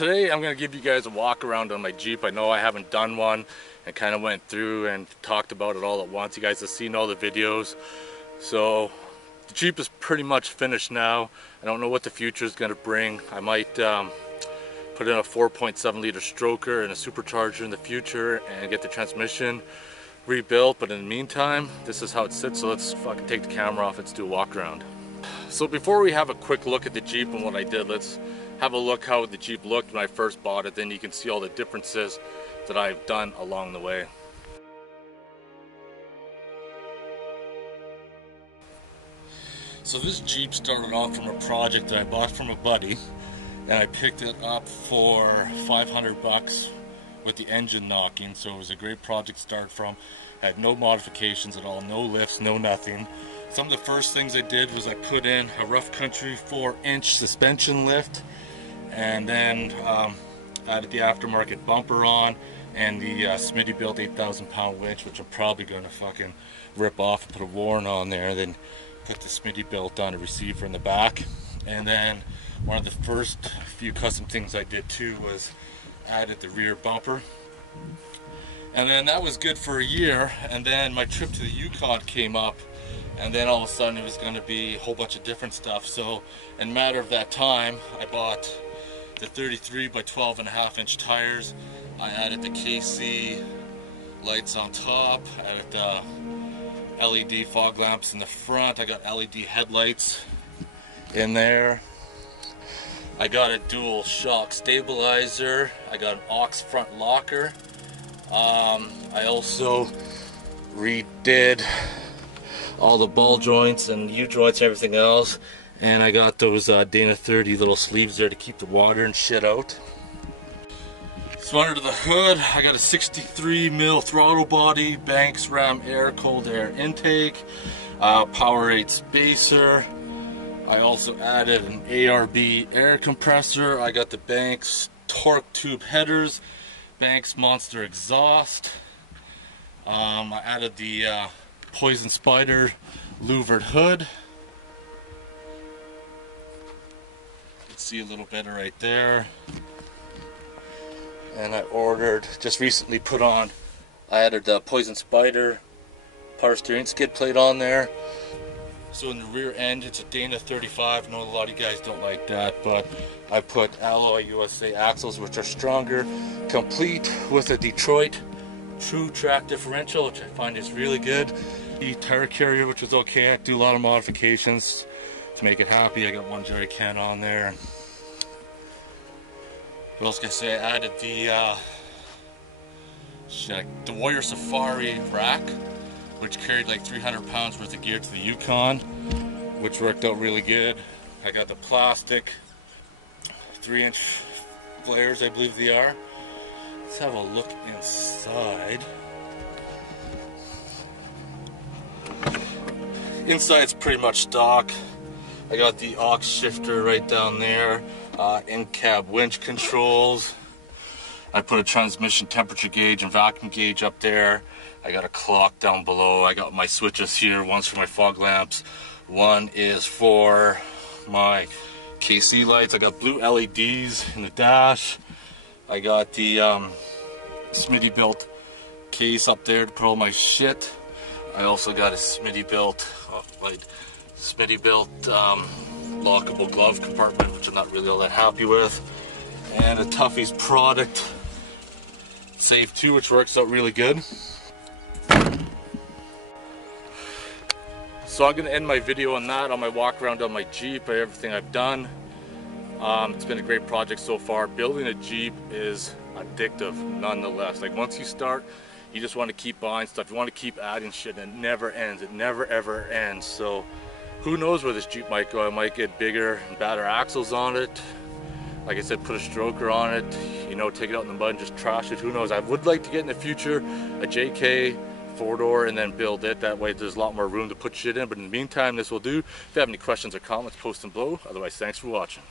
today I'm going to give you guys a walk around on my Jeep. I know I haven't done one and kind of went through and talked about it all at once. You guys have seen all the videos. So the Jeep is pretty much finished now. I don't know what the future is going to bring. I might put in a 4.7 liter stroker and a supercharger in the future and get the transmission rebuilt, but in the meantime this is how it sits. So let's fucking take the camera off. Let's do a walk around. So before we have a quick look at the Jeep and what I did, let's have a look how the Jeep looked when I first bought it. Then you can see all the differences that I've done along the way. So this Jeep started off from a project that I bought from a buddy, and I picked it up for 500 bucks with the engine knocking. So it was a great project to start from. Had no modifications at all, no lifts, no nothing. Some of the first things I did was I put in a rough country 4-inch suspension lift, and then added the aftermarket bumper on and the smittyilt 8,000 pound winch, which I'm probably going to fucking rip off and put a Warren on there, then put the smittyilt on a receiver in the back. And then one of the first few custom things I did too was added the rear bumper, and then that was good for a year. And then my trip to the Yukon came up, and then all of a sudden it was going to be a whole bunch of different stuff. So in a matter of that time, I bought the 33 by 12.5 inch tires. I added the KC lights on top, added the LED fog lamps in the front. I got LED headlights in there. I got a dual shock stabilizer. I got an aux front locker. I also redid all the ball joints and U-joints and everything else, and I got those Dana 30 little sleeves there to keep the water and shit out. So under the hood, I got a 63mm throttle body, Banks Ram Air cold air intake, Powerade spacer. I also added an ARB air compressor. I got the Banks torque tube headers, Banks monster exhaust. I added the Poison Spyder louvered hood. You can see a little better right there. And I ordered, just recently put on, I added the Poison Spyder power steering skid plate on there. So in the rear end, it's a Dana 35. I know a lot of you guys don't like that, but I put Alloy USA axles, which are stronger, complete with a Detroit trutrac differential, which I find is really good. The tire carrier, which was okay. I do a lot of modifications to make it happy. I got one jerry can on there. What else can I say? I added the Warrior Safari rack, which carried like 300 pounds worth of gear to the Yukon, which worked out really good. I got the plastic 3-inch flares, I believe they are. Let's have a look inside. Inside's pretty much stock. I got the aux shifter right down there, in-cab winch controls. I put a transmission temperature gauge and vacuum gauge up there. I got a clock down below. I got my switches here. One's for my fog lamps. One is for my KC lights. I got blue LEDs in the dash. I got the smittyilt case up there to put all my shit. I also got a smittyilt lockable glove compartment, which I'm not really all that happy with. And a Tuffy's product safe too, which works out really good. So I'm going to end my video on that, on my walk around on my Jeep, everything I've done. It's been a great project so far. Building a Jeep is addictive nonetheless. Like once you start, you just want to keep buying stuff. You want to keep adding shit, and it never ends. It never ever ends. So who knows where this Jeep might go. I might get bigger and badder axles on it. Like I said, put a stroker on it, you know, take it out in the mud and just trash it. Who knows? I would like to get in the future a JK 4-door and then build it. That way there's a lot more room to put shit in. But in the meantime, this will do. If you have any questions or comments, post them below. Otherwise, thanks for watching.